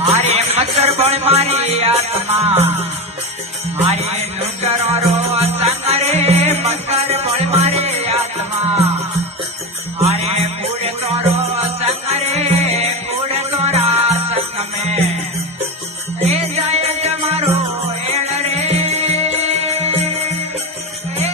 મારે મચ્છર બળ મારી આત્મા મારે ડુંગરો રો સંગ રે મચ્છર બળ મારી આત્મા મારે કુડ તોરો સંગ રે કુડ તોરા સંગ મેં એ જાય તમારો એળ રે એ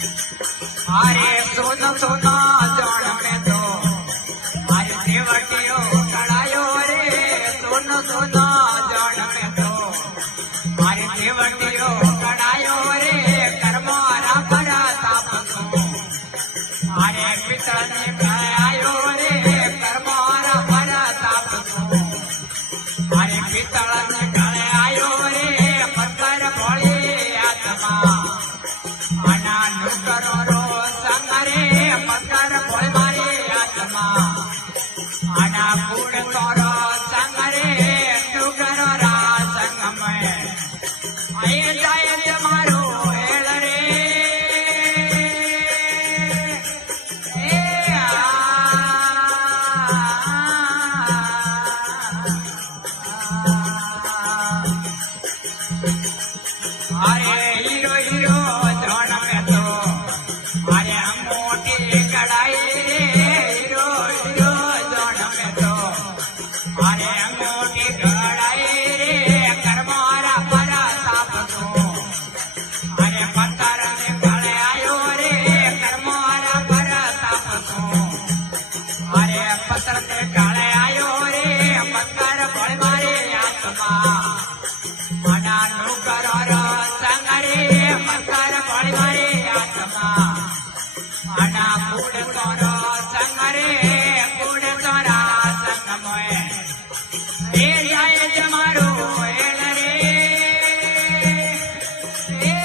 मारे सोना सोना जान में तो मारे देवटियो कड़ायो रे सोना सोना जान में तो मारे देवटियो कड़ायो रे कर्मारा भरा तापसो मारे पितल ने कड़ायो रे कर्मारा भरा तापसो मारे पितल ने कड़ायो रे पत्थर भोले आत्मा आना नुकरो रो संगरे पत्थर भोले मारे आत्मा आना कूड़ तोरो संगरे नुकरो रा संग में आए जाए जमारो एल रे ए अरे हीरो हीरो जान में तो अरे मोटी कड़ाई हीरो हीरो जान में तो अरे मोटी कड़ाई रे कर्मारा परा तापसो अरे पत्थर ने गले आयो रे कर्मारा परा तापसो अरे पत्थर ने गले आयो रे पत्थर भोले मारे आत्मा आना नुकरो रो संगरे पत्थर भोले मारे आत्मा आना कूड़ तोरो संगरे कूड़ तोरा संग में ए जाए जमारो एल रे ए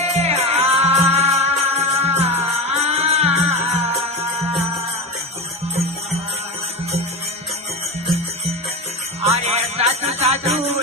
अरे साधु साधु